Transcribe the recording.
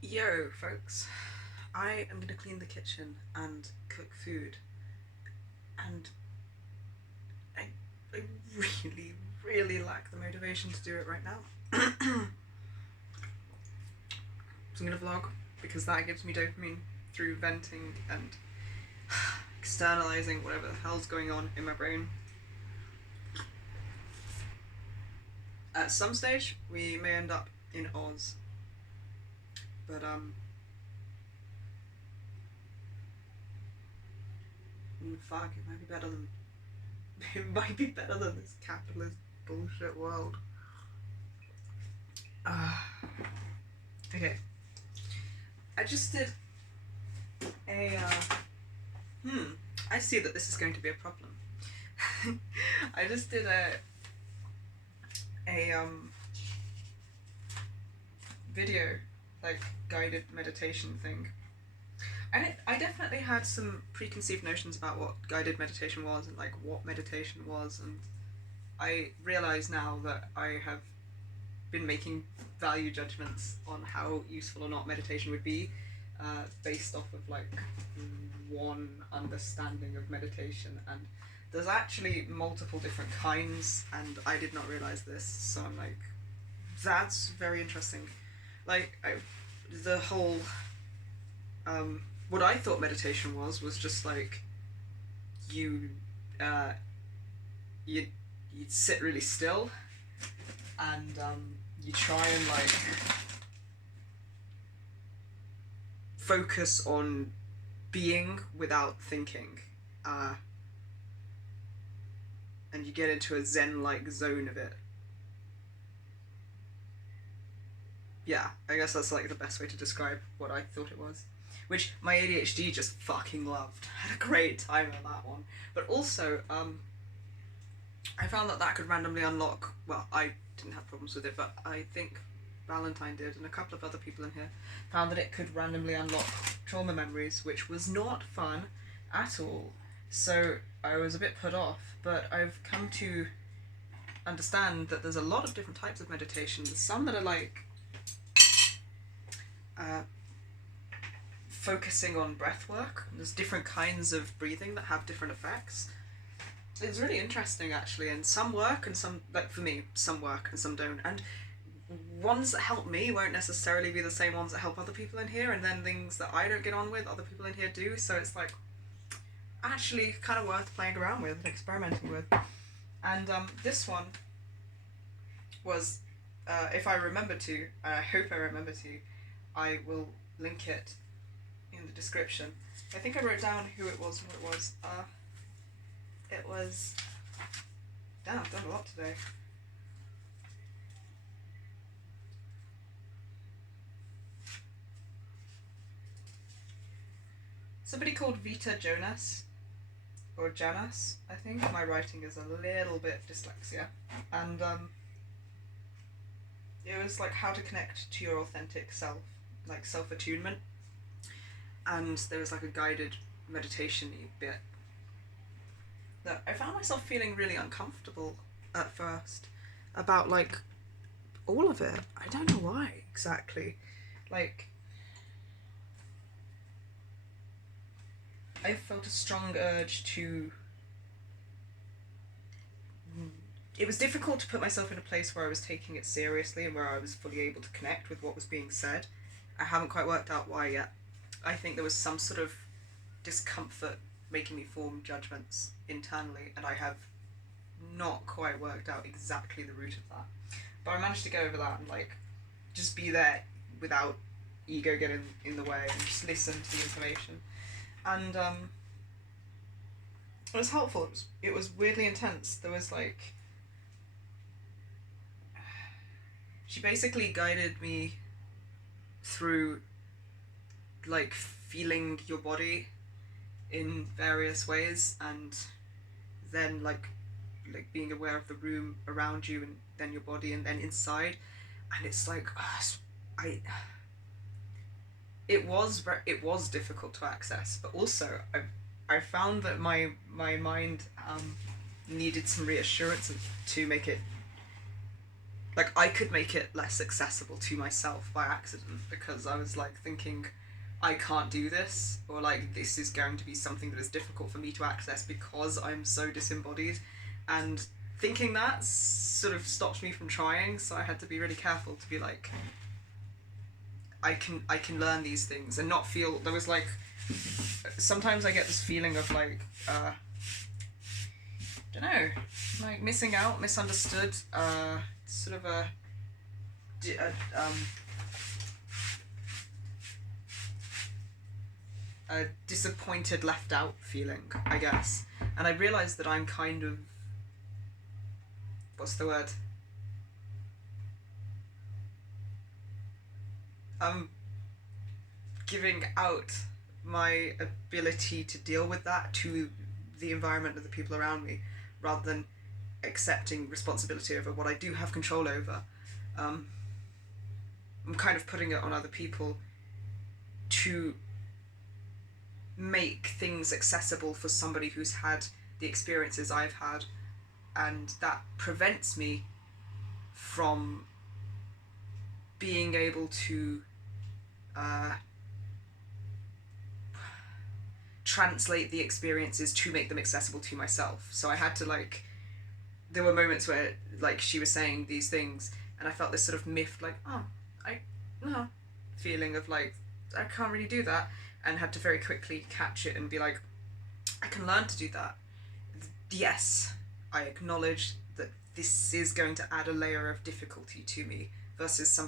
Yo, folks, I am going to clean the kitchen and cook food, and I, I really, really lack the motivation to do it right now. So I'm going to vlog because that gives me dopamine through venting and externalizing whatever the hell's going on in my brain. At some stage, we may end up in Oz, but fuck, it might be better than it might be better than this capitalist bullshit world. Okay. I just did a I see that this is going to be a problem. I just did a video, like, guided meditation thing. And I definitely had some preconceived notions about what guided meditation was and like what meditation was, and I realise now that I have been making value judgments on how useful or not meditation would be, based off of like one understanding of meditation, and there's actually multiple different kinds, and I did not realise this, so I'm like, that's very interesting. Like, the whole what I thought meditation was just like you you you'd sit really still, and you try and like focus on being without thinking, and you get into a zen-like zone of it. Yeah, I guess that's like the best way to describe what I thought it was, which my ADHD just fucking loved. Had a great time on that one. But also, I found that could randomly unlock. Well, I didn't have problems with it, but I think Valentine did, and a couple of other people in here found that it could randomly unlock trauma memories, which was not fun at all. So I was a bit put off, but I've come to understand that there's a lot of different types of meditation. There's some that are like focusing on breath work. There's different kinds of breathing that have different effects. It's really interesting, actually, and some work and some, like for me, some work and some don't. And ones that help me won't necessarily be the same ones that help other people in here, and then things that I don't get on with, other people in here do, so it's like actually kind of worth playing around with and experimenting with. And this one was, if I remember to, I hope I remember to, I will link it in the description. I think I wrote down who it was and what it was. It was... Damn, I've done a lot today. Somebody called Vita Jonas, or Janas, I think. My writing is a little bit dyslexia. And it was like how to connect to your authentic self, like self-attunement. And there was like a guided meditation-y bit that I found myself feeling really uncomfortable at first about, like, all of it. I don't know why exactly. Like, I felt a strong urge to... It was difficult to put myself in a place where I was taking it seriously and where I was fully able to connect with what was being said. I haven't quite worked out why yet. I think there was some sort of discomfort making me form judgments internally, and I have not quite worked out exactly the root of that. But I managed to get over that and like just be there without ego getting in the way and just listen to the information. And it was helpful. It was weirdly intense. There was like... She basically guided me through like feeling your body in various ways, and then like being aware of the room around you, and then your body, and then inside. And it's like it was difficult to access, but also I found that my mind needed some reassurance to make it like I could make it less accessible to myself by accident because I was like thinking I can't do this, or like this is going to be something that is difficult for me to access because I'm so disembodied, and thinking that sort of stopped me from trying. So I had to be really careful to be like, I can learn these things and not feel there was like sometimes I get this feeling of like don't know, like missing out, misunderstood, sort of a disappointed, left out feeling, I guess. And I realised that I'm kind of, what's the word? I'm giving out my ability to deal with that to the environment of the people around me, rather than accepting responsibility over what I do have control over. Um, I'm kind of putting it on other people to make things accessible for somebody who's had the experiences I've had, and that prevents me from being able to uh, translate the experiences to make them accessible to myself. So I had to like, there were moments where like she was saying these things and I felt this sort of miffed like, oh, I no feeling of like I can't really do that, and had to very quickly catch it and be like, I can learn to do that. Yes, I acknowledge that this is going to add a layer of difficulty to me versus somebody